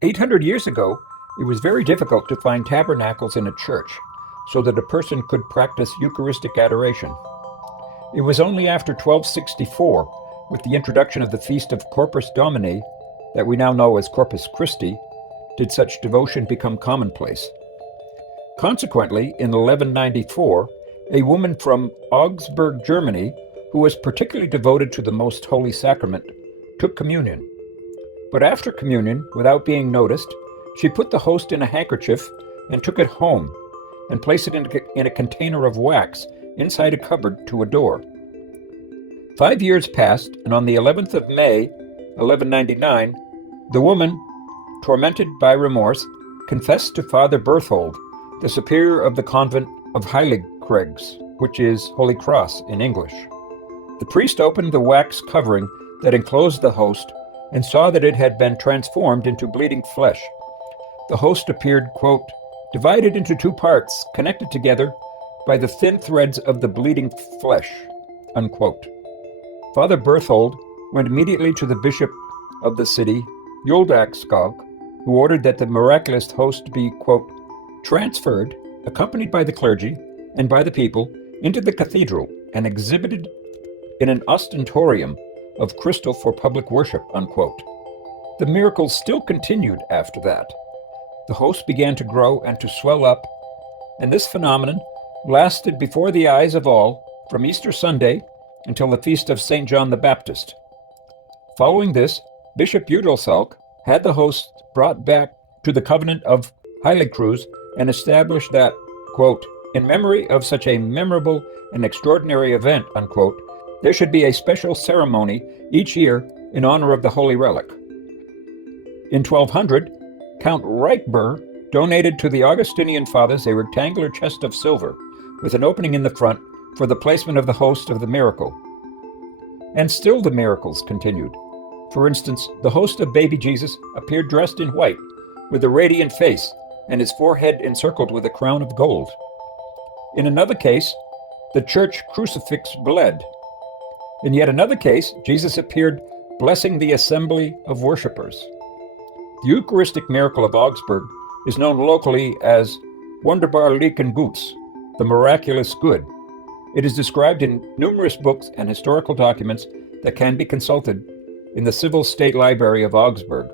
800 years ago, it was very difficult to find tabernacles in a church so that a person could practice Eucharistic adoration. It was only after 1264, with the introduction of the feast of Corpus Domini, that we now know as Corpus Christi, did such devotion become commonplace. Consequently, in 1194, a woman from Augsburg, Germany, who was particularly devoted to the Most Holy Sacrament, took communion. But after communion, without being noticed, she put the host in a handkerchief and took it home and placed it in a container of wax inside a cupboard to a door. 5 years passed, and on the 11th of May, 1199, the woman, tormented by remorse, confessed to Father Berthold, the superior of the convent of Heiligkreuz, which is Holy Cross in English. The priest opened the wax covering that enclosed the host and saw that it had been transformed into bleeding flesh. The host appeared, quote, divided into two parts, connected together by the thin threads of the bleeding flesh, unquote. Father Berthold went immediately to the bishop of the city, EUCHARISTIC, who ordered that the miraculous host be, quote, transferred, accompanied by the clergy and by the people, into the cathedral and exhibited in an ostentorium of crystal for public worship, unquote. The miracles still continued after that. The host began to grow and to swell up, and this phenomenon lasted before the eyes of all from Easter Sunday until the feast of St. John the Baptist. Following this, Bishop Udelsalk had the host brought back to the covenant of Heiligkreuz and established that, quote, in memory of such a memorable and extraordinary event, unquote, there should be a special ceremony each year in honor of the holy relic. In 1200, Count Reichber donated to the Augustinian fathers a rectangular chest of silver with an opening in the front for the placement of the host of the miracle. And still the miracles continued. For instance, the host of baby Jesus appeared dressed in white, with a radiant face, and his forehead encircled with a crown of gold. In another case, the church crucifix bled. In yet another case, Jesus appeared blessing the assembly of worshippers. The Eucharistic miracle of Augsburg is known locally as Wunderbarlichen Guts, the miraculous good. It is described in numerous books and historical documents that can be consulted in the Civil State Library of Augsburg.